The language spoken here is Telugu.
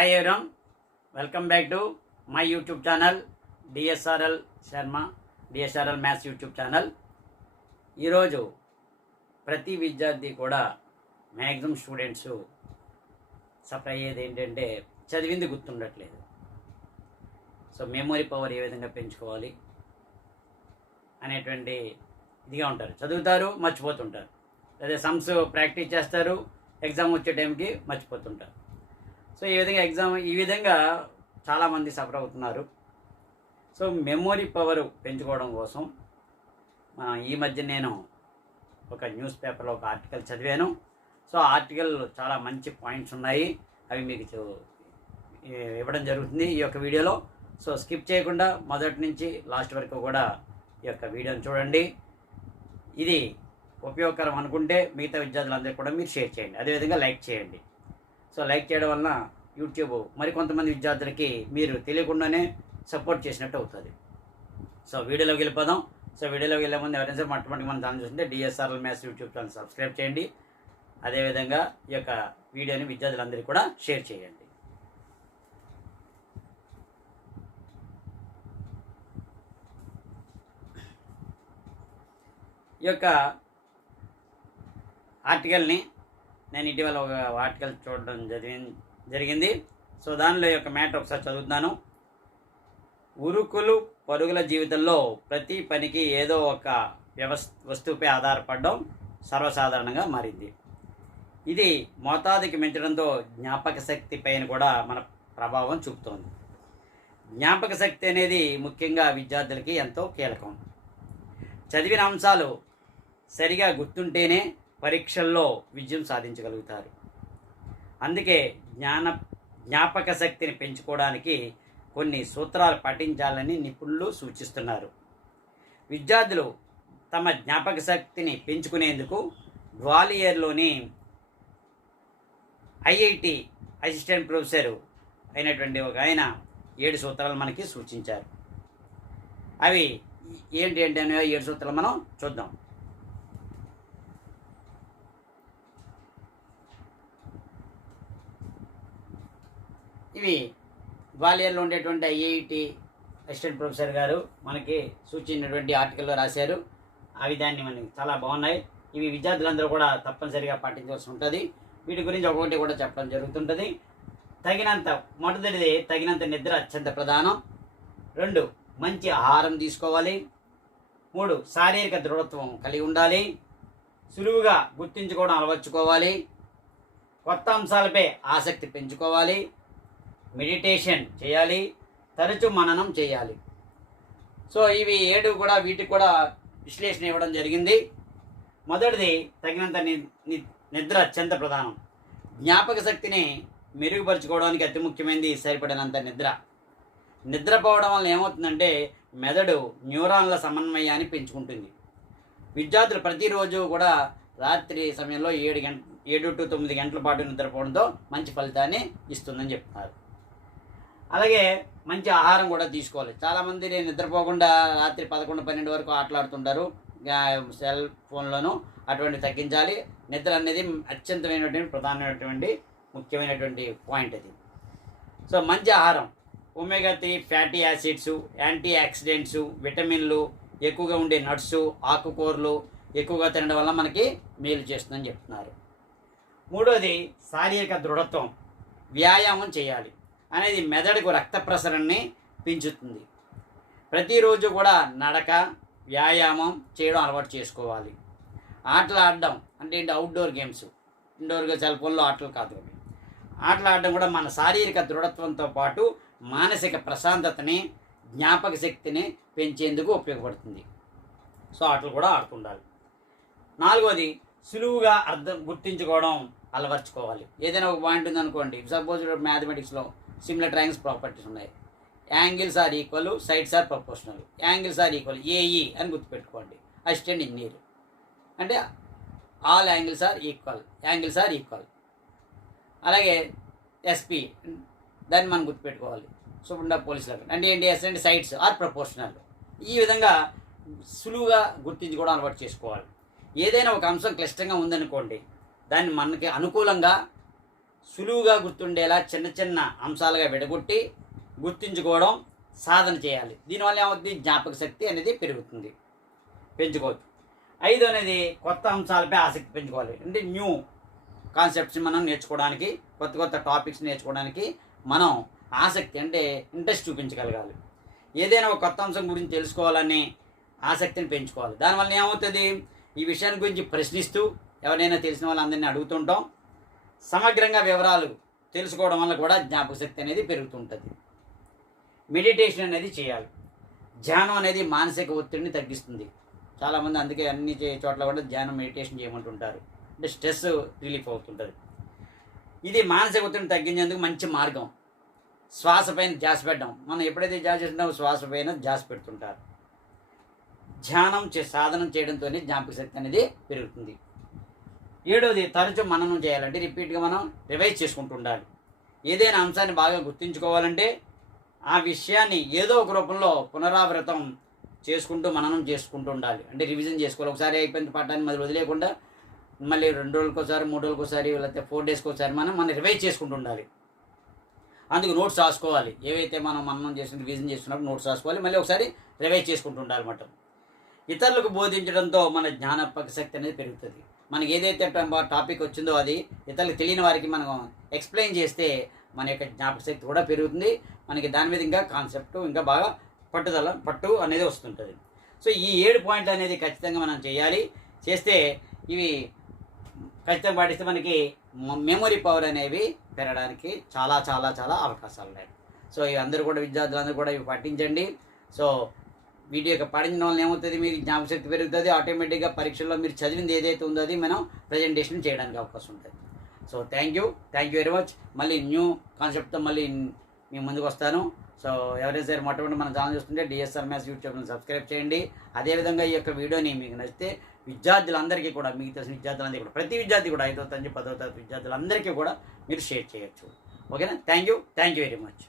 Hi everyone, welcome back to my YouTube channel DSRL Sharma, DSRL maths YouTube channel. ఈరోజు ప్రతి విద్యార్థి కూడా మ్యాక్సిమం స్టూడెంట్స్ సఫర్ అయ్యేది ఏంటంటే చదివింది గుర్తుండట్లేదు. సో మెమొరీ పవర్ ఏ విధంగా పెంచుకోవాలి అనేటువంటి ఇదిగా ఉంటారు. చదువుతారు, మర్చిపోతుంటారు. అదే సమ్స్ ప్రాక్టీస్ చేస్తారు, ఎగ్జామ్ వచ్చే టైంకి మర్చిపోతుంటారు. సో ఈ విధంగా చాలామంది సఫర్ అవుతున్నారు. సో మెమొరీ పవర్ పెంచుకోవడం కోసం ఈ మధ్య నేను ఒక న్యూస్ పేపర్లో ఒక ఆర్టికల్ చదివాను. సో ఆర్టికల్ చాలా మంచి పాయింట్స్ ఉన్నాయి, అవి మీకు ఇవ్వడం జరుగుతుంది ఈ యొక్క వీడియోలో. సో స్కిప్ చేయకుండా మొదటి నుంచి లాస్ట్ వరకు కూడా ఈ యొక్క వీడియోని చూడండి. ఇది ఉపయోగకరం అనుకుంటే మిగతా విద్యార్థులందరికీ కూడా మీరు షేర్ చేయండి, అదేవిధంగా లైక్ చేయండి. సో లైక్ చేయడం వలన యూట్యూబ్ మరికొంతమంది విద్యార్థులకి మీరు తెలియకుండానే సపోర్ట్ చేసినట్టు అవుతుంది. సో వీడియోలోకి వెళ్ళిపోదాం. సో వీడియోలోకి వెళ్ళే ముందు ఎవరైనా సరే మొట్టమొదటి మన ఛానల్ చూస్తుంటే DSRL maths YouTube channel subscribe చేయండి. అదేవిధంగా ఈ యొక్క వీడియోని విద్యార్థులందరికీ కూడా షేర్ చేయండి. ఈ యొక్క ఆర్టికల్ని నేను ఇటీవల ఒక ఆర్టికల్ చూడడం జరిగింది. సో దానిలో యొక్క మ్యాటర్ ఒకసారి చదువుతున్నాను. ఉరుకులు పరుగుల జీవితంలో ప్రతి పనికి ఏదో ఒక వస్తువుపై ఆధారపడడం సర్వసాధారణంగా మారింది. ఇది మోతాదుకి మించడంతో జ్ఞాపక శక్తి పైన కూడా మన ప్రభావం చూపుతోంది. జ్ఞాపక శక్తి అనేది ముఖ్యంగా విద్యార్థులకి ఎంతో కీలకం. చదివిన అంశాలు సరిగా గుర్తుంటేనే పరీక్షల్లో విజయం సాధించగలుగుతారు. అందుకే జ్ఞాపక శక్తిని పెంచుకోవడానికి కొన్ని సూత్రాలు పాటించాలని నిపుణులు సూచిస్తున్నారు. విద్యార్థులు తమ జ్ఞాపక శక్తిని పెంచుకునేందుకు గ్వాలియర్లోని ఐఐటి అసిస్టెంట్ ప్రొఫెసర్ అయినటువంటి ఒక ఆయన 7 సూత్రాలు మనకి సూచించారు. అవి ఏంటి అనే 7 సూత్రాలు మనం చూద్దాం. ఇవి గ్వాలియర్లో ఉండేటువంటి ఐఐటి అసిస్టెంట్ ప్రొఫెసర్ గారు మనకి సూచించినటువంటి ఆర్టికల్లో రాశారు. అవి దాన్ని మనకి చాలా బాగున్నాయి. ఇవి విద్యార్థులందరూ కూడా తప్పనిసరిగా పాటించవలసి ఉంటుంది. వీటి గురించి ఒక్కొక్కటి కూడా చెప్పడం జరుగుతుంటుంది. మొదటిది తగినంత నిద్ర అత్యంత ప్రధానం. 2 మంచి ఆహారం తీసుకోవాలి. 3 శారీరక దృఢత్వం కలిగి ఉండాలి. సులువుగా గుర్తించుకోవడం అలవర్చుకోవాలి. కొత్త అంశాలపై ఆసక్తి పెంచుకోవాలి. మెడిటేషన్ చేయాలి. తరచూ మననం చేయాలి. సో ఇవి 7 కూడా వీటికి కూడా విశ్లేషణ ఇవ్వడం జరిగింది. మొదటిది తగినంత నిద్ర అత్యంత ప్రధానం. జ్ఞాపక శక్తిని మెరుగుపరుచుకోవడానికి అతి ముఖ్యమైనది సరిపడినంత నిద్ర. నిద్రపోవడం వల్ల ఏమవుతుందంటే మెదడు న్యూరాన్ల సమన్వయాన్ని పెంచుకుంటుంది. విద్యార్థులు ప్రతిరోజు కూడా రాత్రి సమయంలో 7 to 9 గంటల పాటు నిద్రపోవడంతో మంచి ఫలితాన్ని ఇస్తుందని చెప్తున్నారు. అలాగే మంచి ఆహారం కూడా తీసుకోవాలి. చాలామంది నిద్రపోకుండా రాత్రి 11-12 వరకు ఆటలాడుతుంటారు సెల్ ఫోన్లోనూ. అటువంటి తగ్గించాలి. నిద్ర అనేది అత్యంతమైనటువంటి ప్రధానమైనటువంటి ముఖ్యమైనటువంటి పాయింట్ అది. సో మంచి ఆహారం, omega 3 fatty acids, antioxidants, విటమిన్లు ఎక్కువగా ఉండే నట్స్, ఆకుకూరలు ఎక్కువగా తినడం వల్ల మనకి మేలు చేస్తుందని చెప్తున్నారు. 3వది శారీరక దృఢత్వం. వ్యాయామం చేయాలి అనేది మెదడుకు రక్త ప్రసరణని పెంచుతుంది. ప్రతిరోజు కూడా నడక, వ్యాయామం చేయడం అలవాటు చేసుకోవాలి. ఆటలు ఆడడం అంటే ఏంటి, అవుట్డోర్ గేమ్స్, ఇండోర్గా సెల్ ఫోన్లో ఆటలు కాదు. ఆటలు ఆడడం కూడా మన శారీరక దృఢత్వంతో పాటు మానసిక ప్రశాంతతని, జ్ఞాపక శక్తిని పెంచేందుకు ఉపయోగపడుతుంది. సో ఆటలు కూడా ఆడుతుండాలి. 4వది సులువుగా గుర్తించుకోవడం అలవర్చుకోవాలి. ఏదైనా ఒక పాయింట్ ఉందనుకోండి, సపోజ్ మ్యాథమెటిక్స్లో సిమిలర్ ట్రయాంగిల్స్ ప్రాపర్టీస్ ఉన్నాయి. Angles are equal, sides are proportional. Angles are equal AE అని గుర్తుపెట్టుకోండి. అసిస్టెంట్ ఇంజనీర్ అంటే all angles are equal, angles are equal. అలాగే ఎస్పీ దాన్ని మనం గుర్తుపెట్టుకోవాలి. సూపరింటెండెంట్ పోలీసులు అంటే ఏంటి, ఎస్ అంటే సైడ్స్ ఆర్ ప్రపోర్షనల్. ఈ విధంగా సులువుగా గుర్తించుకోవడం అలవాటు చేసుకోవాలి. ఏదైనా ఒక అంశం క్లిష్టంగా ఉందనుకోండి, దాన్ని మనకి అనుకూలంగా సులువుగా గుర్తుండేలా చిన్న చిన్న అంశాలుగా విడగొట్టి గుర్తుంచుకోవడం సాధన చేయాలి. దీనివల్ల ఏమవుతుంది, జ్ఞాపక శక్తి అనేది పెంచుకోవచ్చు. 5 అనేది కొత్త అంశాలపై ఆసక్తి పెంచుకోవాలి. అంటే న్యూ కాన్సెప్ట్స్ మనం నేర్చుకోవడానికి, కొత్త కొత్త టాపిక్స్ నేర్చుకోవడానికి మనం ఆసక్తి అంటే ఇంట్రెస్ట్ చూపించగలగాలి. ఏదైనా ఒక కొత్త అంశం గురించి తెలుసుకోవాలని ఆసక్తిని పెంచుకోవాలి. దానివల్ల ఏమవుతుంది, ఈ విషయాన్ని గురించి ప్రశ్నిస్తూ ఎవరైనా తెలిసిన వాళ్ళందరినీ అడుగుతుంటాం. సమగ్రంగా వివరాలు తెలుసుకోవడం వల్ల కూడా జ్ఞాపక శక్తి అనేది పెరుగుతుంటుంది. మెడిటేషన్ అనేది చేయాలి. ధ్యానం అనేది మానసిక ఒత్తిడిని తగ్గిస్తుంది. చాలామంది అందుకే అన్ని చోట్ల కూడా ధ్యానం, మెడిటేషన్ చేయమంటుంటారు. అంటే స్ట్రెస్ రిలీఫ్ అవుతుంటుంది. ఇది మానసిక ఒత్తిడిని తగ్గించేందుకు మంచి మార్గం. శ్వాస పైన ధ్యాస పెట్టడం. మనం ఎప్పుడైతే ధ్యాస చేస్తున్నామో శ్వాస పైన ధ్యాస పెడుతుంటారు. ధ్యానం సాధనం చేయడంతోనే జ్ఞాపక శక్తి అనేది పెరుగుతుంది. 7వది తరచూ మననం చేయాలంటే రిపీట్గా మనం రివైజ్ చేసుకుంటూ ఉండాలి. ఏదైనా అంశాన్ని బాగా గుర్తుంచుకోవాలంటే ఆ విషయాన్ని ఏదో ఒక రూపంలో పునరావృతం చేసుకుంటూ మననం చేసుకుంటూ ఉండాలి. అంటే రివిజన్ చేసుకోవాలి. ఒకసారి అయిపోయిన పాఠాన్ని మరి వదిలేయకుండా మళ్ళీ 2 రోజులకోసారి, 3 రోజులకోసారి, లేకపోతే 4 డేస్కోసారి మనం రివైజ్ చేసుకుంటూ ఉండాలి. అందుకు నోట్స్ రాసుకోవాలి. ఏవైతే మనం మననం చేసిన రివిజన్ చేస్తున్నప్పుడు నోట్స్ రాసుకోవాలి. మళ్ళీ ఒకసారి రివైజ్ చేసుకుంటూ ఉండాలి అన్నమాట. ఇతరులకు బోధించడంతో మన జ్ఞాపక శక్తి అనేది పెరుగుతుంది. మనకి ఏదైతే టాపిక్ వచ్చిందో అది ఇతరులకు తెలియని వారికి మనం ఎక్స్ప్లెయిన్ చేస్తే మన యొక్క జ్ఞాపక శక్తి కూడా పెరుగుతుంది. మనకి దాని మీద ఇంకా కాన్సెప్ట్ ఇంకా బాగా పట్టు అనేది వస్తుంటుంది. సో ఈ 7 పాయింట్లు అనేది ఖచ్చితంగా మనం చేయాలి. చేస్తే ఇవి ఖచ్చితంగా పాటిస్తే మనకి మెమొరీ పవర్ అనేవి పెరగడానికి చాలా చాలా చాలా అవకాశాలు ఉన్నాయి. సో ఇవి అందరూ కూడా, విద్యార్థులందరూ కూడా ఇవి పాటించండి. సో వీటి యొక్క పాటించడం వల్ల ఏమవుతుంది, మీకు జ్ఞాపకశక్తి పెరుగుతుంది. ఆటోమేటిక్గా పరీక్షల్లో మీరు చదివింది ఏదైతే ఉందో అది మనం ప్రజెంటేషన్ చేయడానికి అవకాశం ఉంటుంది. So thank you very much. మళ్ళీ న్యూ కాన్సెప్ట్తో మళ్ళీ మీ ముందుకు వస్తాను. సో ఎవరైనా సరే మొట్టమొదటి మన ఛానల్ చూస్తుంటే డిఎస్ఆర్ మ్యాథ్స్ యూట్యూబ్ని సబ్స్క్రైబ్ చేయండి. అదేవిధంగా ఈ యొక్క వీడియోని మీకు నచ్చితే విద్యార్థులందరికీ కూడా, మీకు తెలిసిన విద్యార్థులందరికీ కూడా, ప్రతి విద్యార్థి కూడా 5వ తరగతి 10వ తరగతి విద్యార్థులందరికీ కూడా మీరు షేర్ చేయొచ్చు. ఓకేనా? Thank you very much.